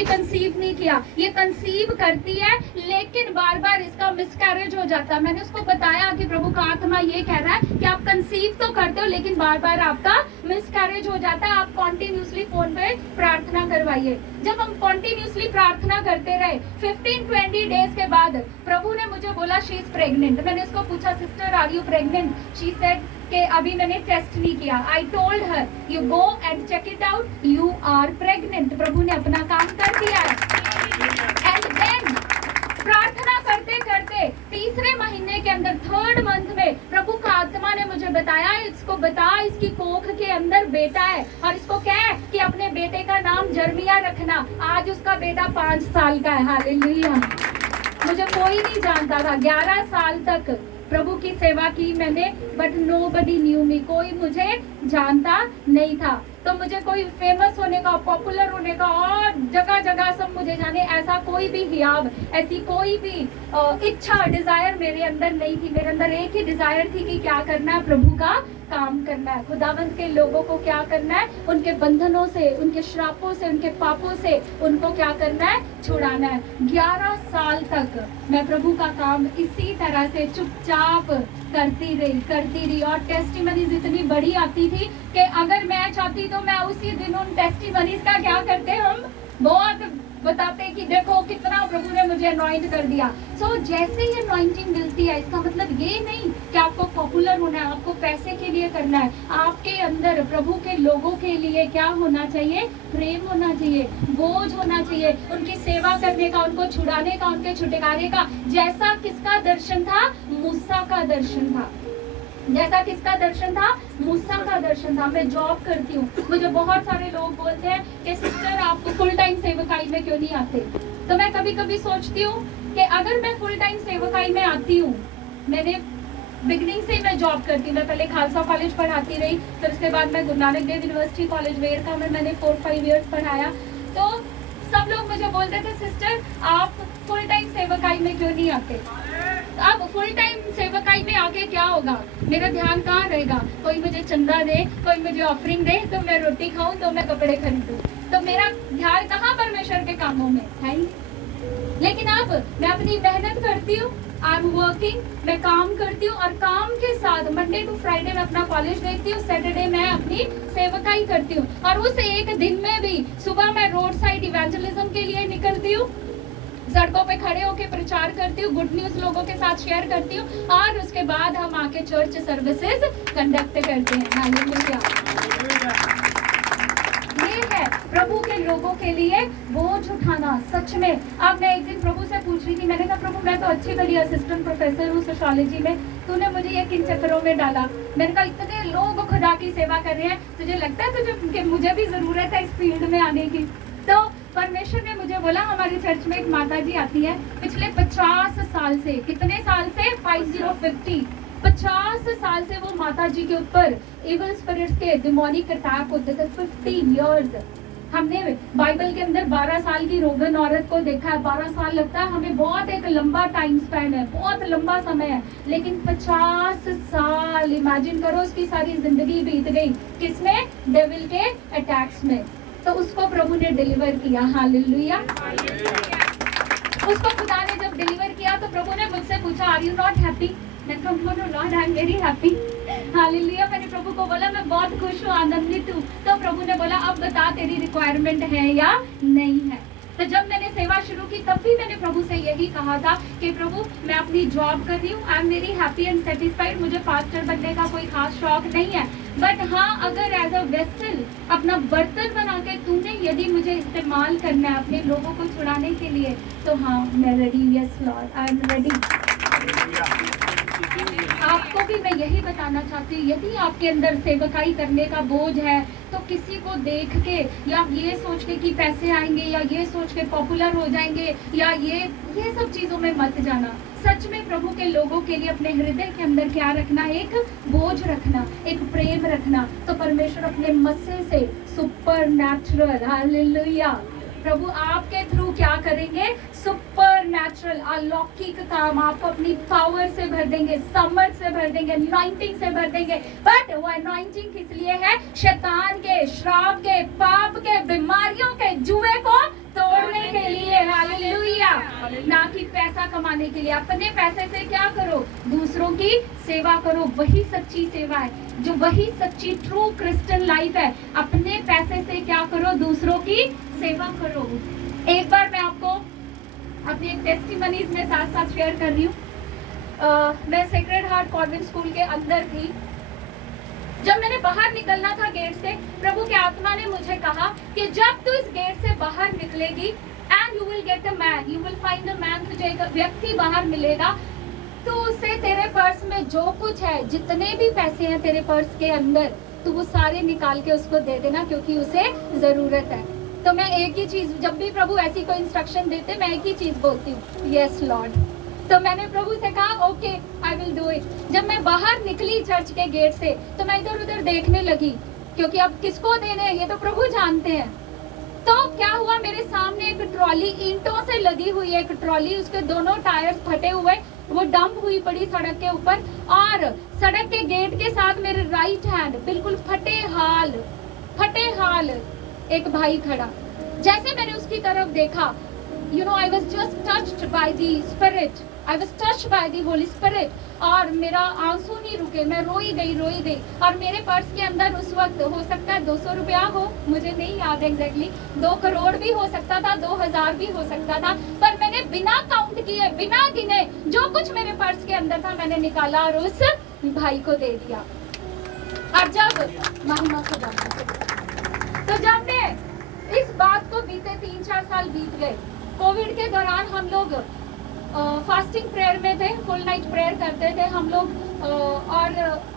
कभी कंसीव नहीं किया। ये कंसीव करती है लेकिन बार बार इसका मिसकैरेज हो जाता है। मैंने उसको बताया कि प्रभु का आत्मा ये कह रहा है कि आप कंसीव तो करते हो लेकिन बार बार आपका मिसकैरेज हो जाता है। आप कॉन्टिन्यूसली फोन पे प्रार्थना करवाइए। जब हम कॉन्टिन्यूसली प्रार्थना करते रहे 15-20 डेज के बाद प्रभु ने मुझे बोला शी इज प्रेग्नेंट। मैंने उसको पूछा sister are you pregnant? She said कि अभी मैंने टेस्ट नहीं किया। I told her you go and check it out, you are pregnant. प्रभु ने अपना काम कर दिया है। एंड देन प्रार्थना करते करते तीसरे महीने के अंदर 3rd मंथ में प्रभु का आत्मा ने मुझे बताया, इसको बता इसकी कोख के अंदर बेटा है और इसको कह कि अपने बेटे का नाम जर्मिया रखना। आज उसका बेटा 5 साल का है। हालेलुया। मुझे कोई नहीं जानता था। 11 साल तक प्रभु की सेवा की मैंने, बट नोबडी न्यू मी। कोई मुझे जानता नहीं था। तो मुझे कोई फेमस होने का, पॉपुलर होने का और जगह जगह सब मुझे जाने, ऐसा कोई भी हियाव, ऐसी कोई भी इच्छा, डिजायर मेरे अंदर नहीं थी। मेरे अंदर एक ही डिजायर थी कि क्या करना है, प्रभु का काम करना है। खुदावंत के लोगों को क्या करना है, उनके बंधनों से, उनके श्रापों से, उनके पापों से उनको क्या करना है, छुड़ाना है। 11 साल तक मैं प्रभु का काम इसी तरह से चुपचाप करती रही और टेस्टिमनीज इतनी बड़ी आती थी कि अगर मैं चाहती तो मैं उसी दिन उन टेस्टिमनीज का क्या करते, हम बहुत बताते कि देखो कितना प्रभु ने मुझे अनॉइंट कर दिया। सो जैसे ही अनॉइंटिंग मिलती है, इसका मतलब ये नहीं कि आपको पॉपुलर होना है, आपको पैसे के लिए करना है। आपके अंदर प्रभु के लोगों के लिए क्या होना चाहिए, प्रेम होना चाहिए, बोझ होना चाहिए, उनकी सेवा करने का, उनको छुड़ाने का, उनके छुटकारे का। जैसा किसका दर्शन था, मूसा का दर्शन था। जैसा किसका दर्शन था, मूसा का दर्शन था। मैं जॉब करती हूँ, मुझे बहुत सारे लोग बोलते हैं कि सिस्टर आप फुल टाइम सेवकाई में क्यों नहीं आते। तो मैं कभी कभी सोचती हूँ कि अगर मैं फुल टाइम सेवकाई में आती हूँ, मैंने बिगनिंग से मैं जॉब करती हूँ। मैं पहले खालसा कॉलेज पढ़ाती रही, फिर उसके बाद मैं गुरु नानक देव यूनिवर्सिटी कॉलेज वेरका में मैंने 4-5 ईयर्स पढ़ाया। तो सब लोग मुझे बोलते थे सिस्टर आप फुल टाइम सेवकाई में क्यों नहीं आते। अब फुल टाइम सेवकाई में आके क्या होगा, मेरा ध्यान कहाँ रहेगा। कोई मुझे चंदा दे, कोई मुझे ऑफरिंग दे, तो मैं रोटी खाऊं, तो मैं कपड़े खरीदूं, तो मेरा ध्यान कहाँ परमेश्वर के कामों में है ही। लेकिन अब मैं अपनी मेहनत करती हूँ, आई एम वर्किंग, मैं काम करती हूँ और काम के साथ मंडे टू फ्राइडे मैं अपना कॉलेज देखती हूँ, सैटरडे मैं अपनी सेवकाई करती हूँ। और उस एक दिन में भी सुबह मैं रोड साइड इवेंजलिज्म के लिए निकलती हूँ, सड़कों पे खड़े होकर प्रचार करती हूँ, गुड न्यूज लोगों के साथ शेयर करती हूँ और उसके बाद हम आके चर्च सर्विसेज कंडक्ट करते हैं। हालेलुया। ये है प्रभु के लोगों के लिए बोझ उठाना। सच में अब मैं एक दिन प्रभु से पूछ रही थी, मैंने कहा प्रभु मैं तो अच्छी बड़ी असिस्टेंट प्रोफेसर हूँ सोशियोलॉजी में, तूने मुझे ये किन चक्करों में डाला। मैंने कहा इतने लोग खुदा की सेवा कर रहे हैं, तुझे लगता है तुझे मुझे भी जरूरत है इस फील्ड में आने की। तो परमेश्वर ने मुझे बोला हमारे चर्च में एक माता जी आती है, पिछले 50 साल से, कितने साल से, 50 साल से वो माता जी के ऊपर इविल स्पिरिट्स के डिमोनिक अटैक होते थे। 15 इयर्स हमने बाइबल के अंदर 12 साल की रोगन औरत को देखा है। 12 साल लगता है हमें, बहुत एक लंबा टाइम स्पैन है, बहुत लंबा समय है, लेकिन 50 साल इमेजिन करो उसकी सारी जिंदगी बीत गई किसमें, डेविल के अटैक्स में। तो उसको प्रभु ने डिलीवर किया। हालेलुया। उसको खुदा ने जब डिलीवर किया तो प्रभु ने मुझसे पूछा आर यू नॉट हैप्पी। मैंने कहा no lord I am very happy. Hallelujah. मैंने प्रभु को बोला मैं बहुत खुश हूँ, आनंदित हूँ। तो प्रभु ने बोला अब बता तेरी रिक्वायरमेंट है या नहीं है। तो जब मैंने सेवा शुरू की तब भी मैंने प्रभु से यही कहा था कि प्रभु मैं अपनी जॉब कर रही हूँ, आई am very happy and satisfied, मुझे पास्टर बनने का कोई खास शौक नहीं है, बट हाँ अगर एज अ वेसल अपना बर्तन बना के तूने यदि मुझे इस्तेमाल करना है अपने लोगों को छुड़ाने के लिए तो हाँ मैं ready, yes lord I am ready. आपको भी मैं यही बताना चाहती हूँ, यदि आपके अंदर सेवकाई करने का बोझ है तो किसी को देख के या ये सोच के कि पैसे आएंगे या ये सोच के पॉपुलर हो जाएंगे या ये सब चीजों में मत जाना। सच में प्रभु के लोगों के लिए अपने हृदय के अंदर क्या रखना, एक बोझ रखना, एक प्रेम रखना, तो परमेश्वर अपने मस्से से सुपर नेचुरल, हालेलुया, प्रभु आपके थ्रू क्या करेंगे, सुपर नेचुरल अलौकिक काम आपको अपनी पावर से भर देंगे, समर्थ से भर देंगे, अनॉइंटिंग से भर देंगे। बट वो अनॉइंटिंग किस लिए है, शैतान के, श्राप के, पाप के, बीमारियों के, जुए को तोड़ने कमाने के लिए। अपने पैसे से क्या करो, दूसरों की सेवा करो। वही सच्ची सेवा है, जो वही सच्ची ट्रू क्रिश्चियन लाइफ है। अपने पैसे से क्या करो, दूसरों की सेवा करो। एक बार मैं आपको अपनी एक टेस्टिमनीज में साथ साथ शेयर कर रही हूँ। मैं सेक्रेड हार्ट कॉन्वेंट स्कूल के अंदर थी। जब मैंने बाहर निकलना था गेट से, प्रभु के आत्मा ने मुझे कहा कि जब तू इस गेट से बाहर निकलेगी, and you will get a man, you will find a man, तुझे एक व्यक्ति बाहर मिलेगा, तो उसे तेरे पर्स में जो कुछ है, जितने भी पैसे हैं तेरे पर्स के अंदर, तो वो सारे निकाल के उसको दे देना, क्योंकि उसे जरूरत है। तो मैं एक ही चीज, जब भी प्रभु ऐसी कोई इंस्ट्रक्शन देते, मैं एक ही चीज बोलती हूँ, यस लॉर्ड। तो मैंने प्रभु से कहा okay I will do it. जब मैं बाहर निकली चर्च के गेट से, तो मैं इधर उधर देखने लगी, क्योंकि अब किसको देने हैं ये तो प्रभु जानते हैं। तो क्या हुआ, मेरे सामने एक ट्रॉली, ईंटों से लदी हुई एक ट्रॉली, उसके दोनों टायर्स फटे हुए, वो डंप हुई पड़ी सड़क के ऊपर, और सड़क के गेट के साथ मेरे राइट हैंड बिल्कुल फटे हाल एक भाई खड़ा। जैसे मैंने उसकी तरफ देखा, you know, I was just touched by the Spirit. I was touched by the Holy Spirit. और मेरा आंसू नहीं रुके, मैं रोई गई। और मेरे पर्स के अंदर उस वक्त हो सकता है 200 रुपया हो, मुझे नहीं याद एग्जैक्टली, 2 करोड़ भी हो सकता था, 2000 भी हो सकता था, पर मैंने बिना काउंट किए, बिना गिने, जो कुछ मेरे पर्स के अंदर था मैंने निकाला और उस भाई को दे दिया। और जब महिमा को तो जब मैं इस बात को बीते 3-4 साल बीत गए, कोविड के दौरान हम लोग फास्टिंग प्रेयर में थे, फुल नाइट प्रेयर करते थे हम लोग, और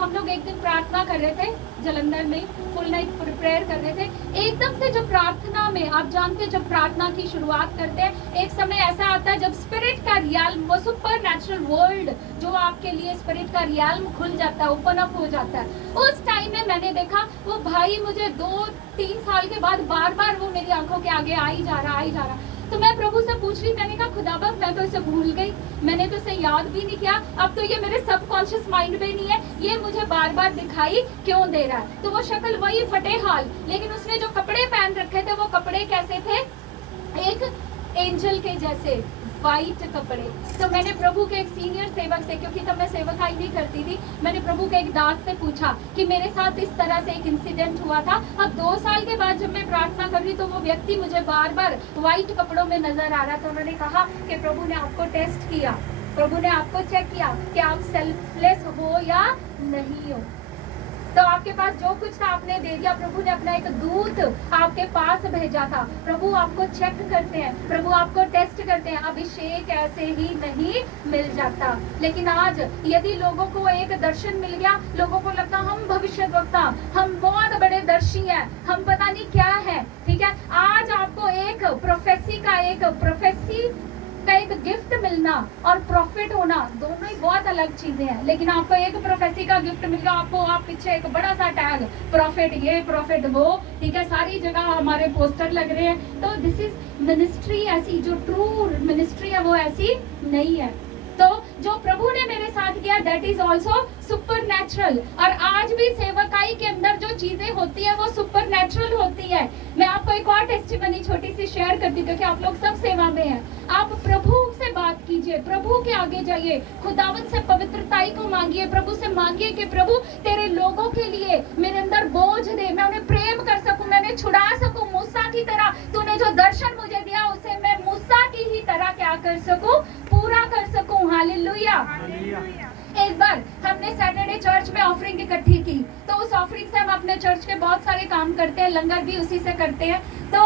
हम लोग एक दिन प्रार्थना कर रहे थे जलंधर में, फुल नाइट प्रेयर कर रहे थे। एकदम से जब प्रार्थना में, आप जानते हैं जब प्रार्थना की शुरुआत करते हैं, एक समय ऐसा आता है जब स्पिरिट का रियल्म, वो सुपर नेचुरल वर्ल्ड जो आपके लिए स्पिरिट का रियल्म खुल जाता है, ओपन अप हो जाता है। उस टाइम में मैंने देखा वो भाई मुझे 2-3 साल के बाद बार बार वो मेरी आंखों के आगे आ ही जा रहा। तो मैं प्रभु से पूछ रही, मैंने कहा खुदाबा मैं तो इसे भूल गई, मैंने तो इसे याद भी नहीं किया, अब तो ये मेरे सबकॉन्शियस माइंड में नहीं है, ये मुझे बार बार दिखाई क्यों दे रहा है। तो वो शक्ल वही फटे हाल, लेकिन उसने जो कपड़े पहन रखे थे वो कपड़े कैसे थे, एक एंजल के जैसे वाइट कपड़े। तो मैंने प्रभु के एक सीनियर सेवक से, क्योंकि तब मैं सेवकाई नहीं करती थी, मैंने प्रभु के एक दास से पूछा कि मेरे साथ इस तरह से एक इंसिडेंट हुआ था। अब 2 साल के बाद जब मैं प्रार्थना कर रही तो वो व्यक्ति मुझे बार बार व्हाइट कपड़ों में नजर आ रहा था। उन्होंने कहा कि प्रभु ने आपको टेस्ट किया, प्रभु ने आपको चेक किया कि आप सेल्फलेस हो या नहीं हो। तो आपके पास जो कुछ था आपने दे दिया। प्रभु ने अपना एक दूत आपके पास भेजा था। प्रभु आपको चेक करते हैं, प्रभु आपको टेस्ट करते हैं। अभिषेक ऐसे ही नहीं मिल जाता। लेकिन आज यदि लोगों को एक दर्शन मिल गया, लोगों को लगता हम भविष्यवक्ता, हम बहुत बड़े दर्शी हैं, हम पता नहीं क्या है, ठीक है। आज आपको एक प्रोफेसी का एक गिफ्ट मिलना और प्रॉफिट होना, दोनों ही बहुत अलग चीजें हैं। लेकिन आपको एक प्रोफेसी का गिफ्ट मिल गया, आपको आप पीछे एक बड़ा सा टैग, प्रॉफिट ये प्रॉफिट वो, ठीक है, सारी जगह हमारे पोस्टर लग रहे हैं। तो दिस इज मिनिस्ट्री, ऐसी जो ट्रू मिनिस्ट्री है वो ऐसी नहीं है। तो जो प्रभु ने मेरे साथ किया that is also super natural. और आज भी सेवकाई के अंदर जो चीजें होती है वो सुपर नेचुरल होती है। मैं आपको एक और टेस्टिमनी छोटी सी शेयर करती हूँ, क्योंकि आप लोग सब सेवा में हैं। आप प्रभु से बात कीजिए, प्रभु के आगे जाइए, खुदावंत से पवित्रताई को मांगिए, प्रभु से मांगिए कि प्रभु तेरे लोगों के लिए मेरे अंदर बोझ दे, मैं उन्हें प्रेम कर सकूं, मैं उन्हें छुड़ा सकूं मूसा की तरह। तूने जो दर्शन मुझे दिया उसे मैं मूसा की ही तरह क्या कर सकूं, पूरा कर सकूं। हालेलुया। एक बार हमने सैटरडे चर्च में ऑफरिंग इकट्ठी की, तो उस ऑफरिंग से हम अपने चर्च के बहुत सारे काम करते हैं, लंगर भी उसी से करते हैं। तो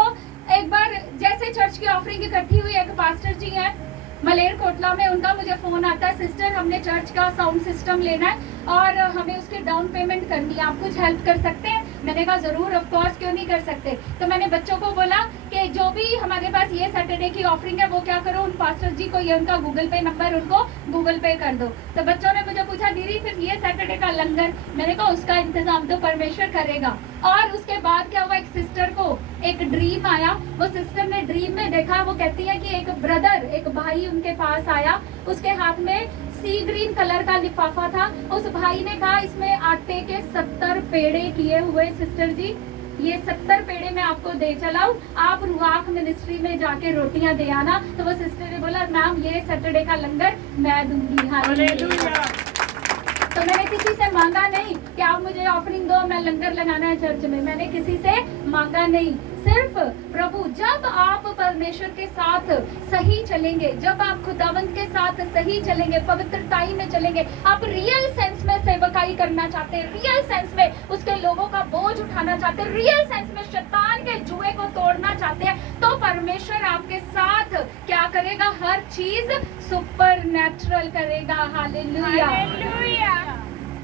एक बार जैसे चर्च की ऑफरिंग इकट्ठी हुई, एक पास्टर जी हैं मलेरकोटला में, उनका मुझे फोन आता है, सिस्टर हमने चर्च का साउंड सिस्टम लेना है और हमें उसके डाउन पेमेंट करनी है, आप कुछ हेल्प कर सकते हैं। मैंने कहा जरूर, ऑफ कोर्स, क्यों नहीं कर सकते। तो मैंने बच्चों को बोला कि जो भी हमारे पास ये सैटरडे की ऑफरिंग है वो क्या करो, उन पास्टर जी को ये उनका गूगल पे नंबर उनको गूगल पे कर दो। तो बच्चों ने मुझे पूछा दीदी फिर ये सैटरडे का लंगर, मैंने कहा उसका इंतजाम तो परमेश्वर करेगा। और उसके बाद क्या हुआ, एक सिस्टर को एक ड्रीम आया, वो सिस्टर ने ड्रीम में देखा, वो कहती है कि एक ब्रदर, एक भाई उनके पास आया, उसके हाथ में सी ग्रीन कलर का लिफाफा था। उस भाई ने कहा इसमें आटे के 70 पेड़े किए हुए सिस्टर जी, ये 70 पेड़े मैं आपको दे चलाऊं, आप रुआक मिनिस्ट्री में जाके रोटियां दे आना। तो वो सिस्टर ने बोला मैम ये सैटरडे का लंगर मैं दूंगी। हालेलुया। तो मैंने किसी से मांगा नहीं कि आप मुझे ऑफरिंग दो, मैं लंगर लगाना है चर्च में, मैंने किसी से मांगा नहीं। सिर्फ प्रभु, जब आप परमेश्वर के साथ सही चलेंगे, जब आप खुदावंत के साथ सही चलेंगे, पवित्रताई में चलेंगे, आप रियल सेंस में सेवकाई करना चाहते हैं, रियल सेंस में उसके लोगों का बोझ उठाना चाहते हैं, रियल सेंस में शैतान के जुए को तोड़ना चाहते हैं, तो परमेश्वर आपके साथ क्या करेगा? हर चीज सुपर नेचुरल करेगा। हालेलुया।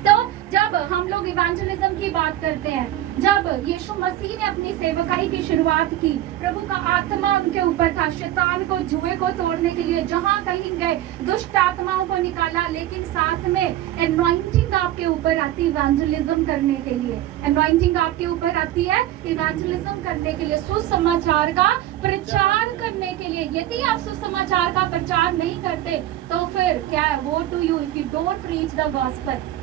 तो जब हम लोग इवेंजलिज्म की बात करते हैं, जब यीशु मसीह ने अपनी सेवकाई की शुरुआत की, प्रभु का आत्मा उनके ऊपर था, शैतान को जुए को तोड़ने के लिए जहां कहीं गए, दुष्ट आत्माओं को निकाला, लेकिन साथ में एनॉइंटिंग आपके ऊपर आती इवेंजलिज्म करने के लिए। एनॉइंटिंग आपके ऊपर आती है इवेंजलिज्म करने के लिए, सुसमाचार का प्रचार करने के लिए। यदि आप सुसमाचार का प्रचार नहीं करते तो फिर क्या है? वो to you if you don't preach the gospel.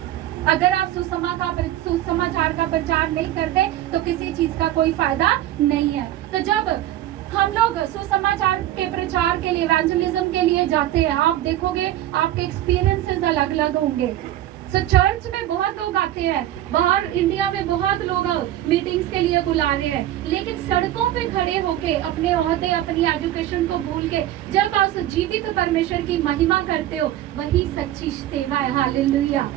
अगर आप सुसमाचार का प्रचार नहीं करते तो किसी चीज का कोई फायदा नहीं है। तो जब हम लोग सुसमाचार के प्रचार के लिए, इवेंजलिज्म के लिए जाते हैं, आप देखोगे आपके एक्सपीरियंसेस अलग अलग होंगे। सो चर्च में बहुत लोग आते हैं, बाहर इंडिया में बहुत लोग मीटिंग्स के लिए बुला रहे हैं, लेकिन सड़कों पे खड़े होके अपने ओहदे, अपनी एजुकेशन को भूल के जब आप जीवित परमेश्वर की महिमा करते हो, वही सच्ची सेवा है। हालेलुया।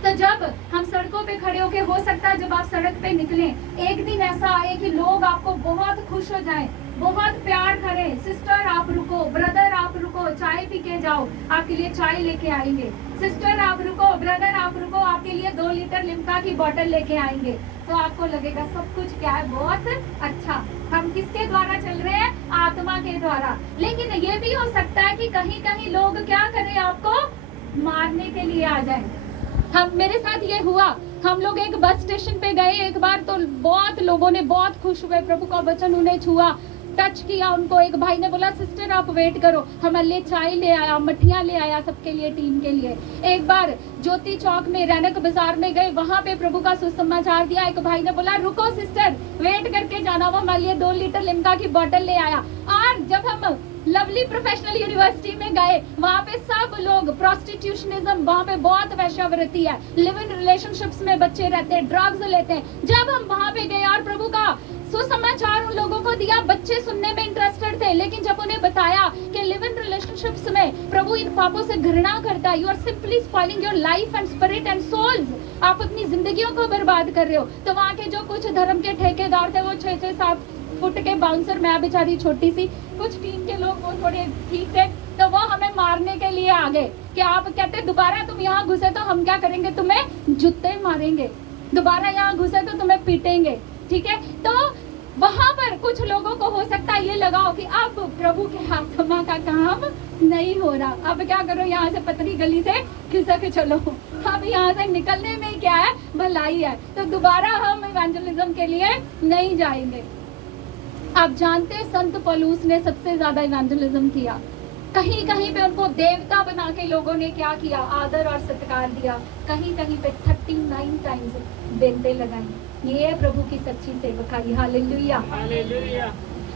तो जब हम सड़कों पे खड़े होके, हो सकता है जब आप सड़क पे निकलें, एक दिन ऐसा आए कि लोग आपको बहुत खुश हो जाएं, बहुत प्यार करें, सिस्टर आप रुको, ब्रदर आप रुको, चाय पी के जाओ, आपके लिए चाय लेके आएंगे, सिस्टर आप रुको, ब्रदर आप रुको, आपके लिए 2 लीटर लिम्का की बोतल लेके आएंगे। तो आपको लगेगा सब कुछ क्या है, बहुत अच्छा। हम किसके द्वारा चल रहे हैं? आत्मा के द्वारा। लेकिन ये भी हो सकता है कि कहीं कहीं लोग क्या करें, आपको मारने के लिए आ जाए। मेरे साथ ये हुआ, हम लोग एक बस स्टेशन पे गए एक बार, तो बहुत लोगों ने बहुत खुश हुए, प्रभु का वचन उन्हें छुआ, टच किया उनको। एक भाई ने बोला सिस्टर आप वेट करो, हमारे लिए चाय ले आया, मठियाँ ले आया सबके लिए, टीम के लिए। एक बार ज्योति चौक में, रैनक बाजार में गए, वहां पे प्रभु का सुसमाचार दिया। एक भाई ने बोला रुको सिस्टर, वेट करके जाना, वो हमारे लिए 2 लीटर लिम्का की बोतल ले आया। और जब हम लवली प्रोफेशनल यूनिवर्सिटी में गए, वहाँ पे सब लोग प्रोस्टिट्यूशनिज्म, वहाँ पे बहुत वैश्यावृत्ति है, लिव इन रिलेशनशिप्स में बच्चे रहते हैं, ड्रग्स लेते हैं। जब हम वहाँ पे गए और प्रभु का सुसमाचार उन लोगों को दिया, बच्चे सुनने में इंटरेस्टेड थे, लेकिन जब उन्हें बताया कि लिव इन रिलेशनशिप्स में प्रभु इन पापों से घृणा करता है, you are simply spoiling your life and spirit and souls, आप अपनी जिंदगियों को बर्बाद कर रहे हो। तो वहाँ के जो कुछ धर्म के ठेकेदार थे, वो 6-7 फुट के बाउंसर, मैं बेचारी छोटी सी, कुछ टीम के लोग वो थोड़े ठीक थे, तो वो हमें मारने के लिए आ गए कि आप कहते दोबारा तुम यहाँ घुसे तो हम क्या करेंगे, तुम्हें जूते मारेंगे, दोबारा यहाँ घुसे तो तुम्हें पीटेंगे। ठीक है, तो वहां पर कुछ लोगों को हो सकता है ये लगाओ कि अब प्रभु के आत्मा का काम नहीं हो रहा, अब क्या करो, यहाँ से पतली गली से खिसक चलो, अब यहाँ से निकलने में क्या है, भलाई है, तो दोबारा हम इवेंजलिज्म के लिए नहीं जाएंगे। आप जानते हैं संत पौलुस ने सबसे ज्यादा इवेंजलिज्म किया, कहीं कहीं पे उनको देवता बना के लोगों ने क्या किया, आदर और सत्कार दिया, कहीं कहीं पे 39 टाइम्स बेंते लगाई। ये है प्रभु की सच्ची सेवकाई। हालेलुया। हालेलुया।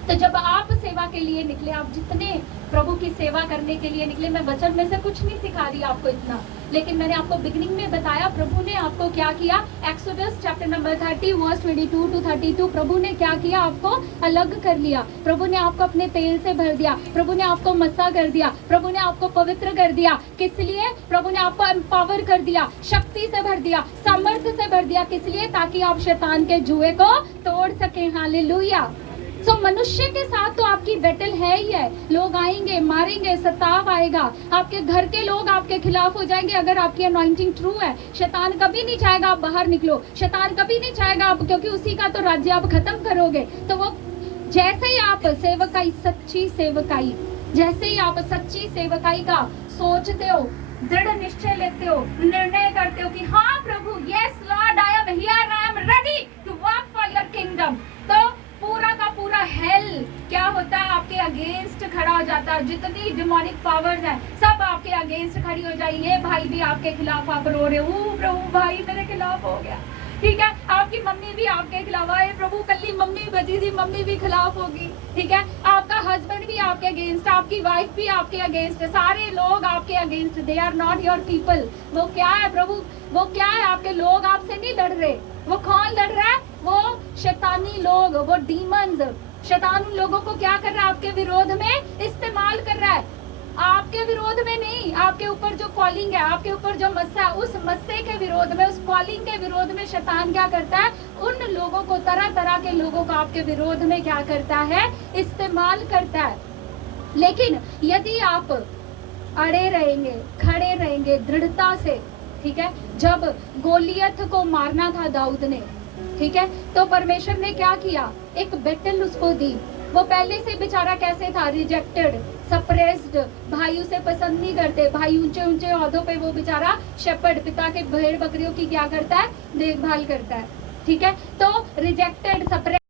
तो जब आप सेवा के लिए निकले, आप जितने प्रभु की सेवा करने के लिए निकले, मैं वचन में से कुछ नहीं सिखा रही आपको इतना, लेकिन मैंने आपको बिगनिंग में बताया प्रभु ने आपको क्या किया। Exodus chapter number 30 verse 22 to 32, प्रभु ने क्या किया, आपको अलग कर लिया, प्रभु ने आपको अपने तेल से भर दिया, प्रभु ने आपको मसा कर दिया, प्रभु ने आपको पवित्र कर दिया। किस लिए? प्रभु ने आपको एम्पावर कर दिया, शक्ति से भर दिया, सामर्थ्य से भर दिया। किस लिए? ताकि आप शैतान के जुए को तोड़ सके। हालेलुया। तो मनुष्य के साथ तो आपकी बैटल है ही है, लोग आएंगे, मारेंगे, सताव आएगा, आपके घर के लोग आपके खिलाफ हो जाएंगे अगर आपकी अनॉइंटिंग ट्रू है। शैतान कभी नहीं चाहेगा आप बाहर निकलो, शैतान कभी नहीं चाहेगा आप, क्योंकि उसी का तो राज्य आप खत्म करोगे। तो वो जैसे ही आप सेवकाई, सच्ची सेवकाई, जैसे ही आप सच्ची सेवकाई का सोचते हो, दृढ़ निश्चय लेते हो, निर्णय करते हो कि हाँ प्रभु, yes lord, I am here, I am ready to work for your kingdom, तो पूरा का पूरा हेल क्या होता है, आपके अगेंस्ट खड़ा हो जाता है। जितनी डिमोनिक पावर्स हैं सब आपके अगेंस्ट खड़ी हो जाएगी। ये भाई भी आपके खिलाफ, आप रो रहे हो, प्रभु भाई मेरे खिलाफ हो गया, ठीक है, आपकी मम्मी भी आपके खिलाफ है प्रभु, कल्ली मम्मी बची थी, मम्मी भी खिलाफ होगी, ठीक है, आपका हस्बैंड भी आपके अगेंस्ट, आपकी वाइफ भी आपके अगेंस्ट, सारे लोग आपके against, they are not your people. वो क्या है प्रभु, वो क्या है, आपके लोग आपसे नहीं लड़ रहे, वो कौन लड़ रहा है, वो शैतानी लोग, वो डीमंस, शैतान उन लोगों को क्या कर रहा है, आपके विरोध में इस्तेमाल कर रहा है, आपके विरोध में नहीं, आपके ऊपर जो कॉलिंग है, आपके ऊपर जो मस्सा है, उस मस्से के विरोध में, उस कॉलिंग के विरोध में शैतान क्या करता है, उन लोगों को, तरह तरह के लोगों को आपके विरोध में क्या करता है, इस्तेमाल करता है। लेकिन यदि आप अड़े रहेंगे, खड़े रहेंगे दृढ़ता से, ठीक है, जब गोलियत को मारना था दाऊद ने, ठीक है, तो परमेश्वर ने क्या किया, एक बैटल उसको दी। वो पहले से बेचारा कैसे था, रिजेक्टेड, सप्रेस्ड, भाई उसे पसंद नहीं करते, भाई ऊंचे ऊंचे ओहदों पे, वो बेचारा शेपर्ड, पिता के भेड़ बकरियों की क्या करता है, देखभाल करता है, ठीक है, तो रिजेक्टेड, सप्रेस्ड